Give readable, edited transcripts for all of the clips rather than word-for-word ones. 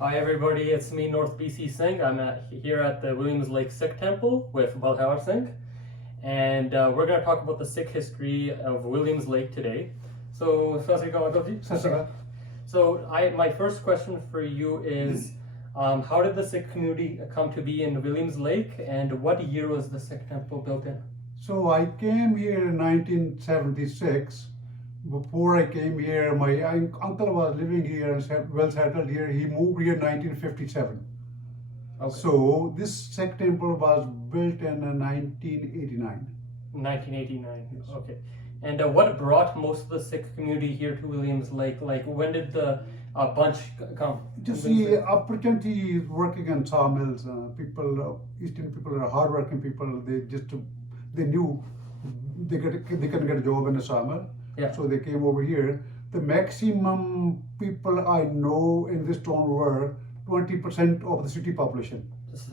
Hi everybody, it's me North BC Singh. I'm here at the Williams Lake Sikh Temple with Balhar Singh, and we're going to talk about the Sikh history of Williams Lake today. So, my first question for you is, how did the Sikh community come to be in Williams Lake, and what year was the Sikh Temple built in? So I came here in 1976. Before I came here, my uncle was living here and well settled here. He moved here in 1957. Okay. So this Sikh temple was built in 1989. 1989. Yes. Okay. And what brought most of the Sikh community here to Williams Lake? Like, when did the bunch come? Just the opportunity working in sawmills. Eastern people are hardworking people. They knew they can get a job in a sawmill. Yeah. So they came over here. The maximum people I know in this town were 20% of the city population.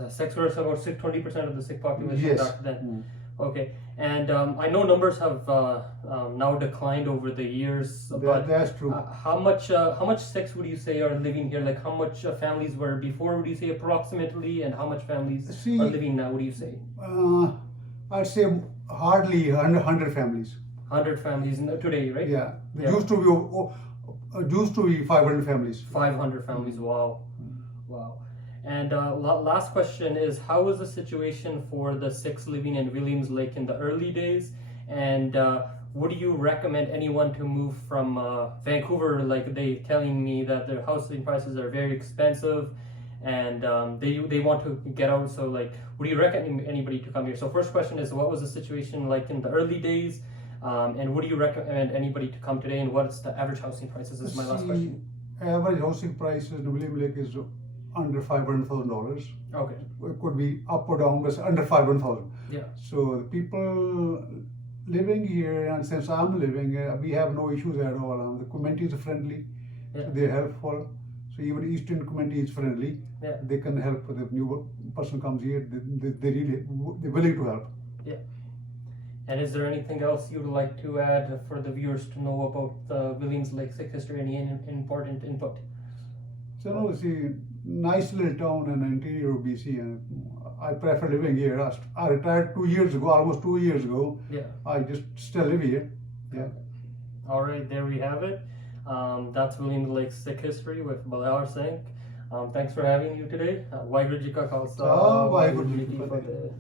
Sikhs were about 20% of the Sikh population Yes. back then. Okay, and I know numbers have now declined over the years. But that's true. How much Sikhs would you say are living here? Like, how much families were before? Would you say approximately, and how much families are living now? What do you say? I'd say hardly 100 families. 100 families today, right? Yeah, used to be 500 families. 500 families. Wow, wow. And last question is, how was the situation for the Sikhs living in Williams Lake in the early days? And would you recommend anyone to move from Vancouver? Like, they telling me that their housing prices are very expensive, and they want to get out. So, like, would you recommend anybody to come here? So first question is, what was the situation like in the early days? And would you recommend anybody to come today? And what's the average housing prices? Is my last question. Average housing prices in Williams Lake is under $500,000. Okay. It could be up or down, but under $500,000. Yeah. So the people living here, and since I'm living, we have no issues at all. The community is friendly. Yeah. They're helpful. So even Eastern community is friendly. Yeah. They can help. The new person comes here, they're willing to help. Yeah. And is there anything else you'd like to add for the viewers to know about the Williams Lake Sikh history? Any important input? So, no, see, nice little town in the interior of BC, and I prefer living here. I retired 2 years ago, almost 2 years ago. Yeah. I just still live here. Yeah. Okay. All right, there we have it. That's Williams Lake Sikh history with Balhar Singh. Thanks for having you today. Waheguru Ji Ka Khalsa, Waheguru Ji Ki Fateh.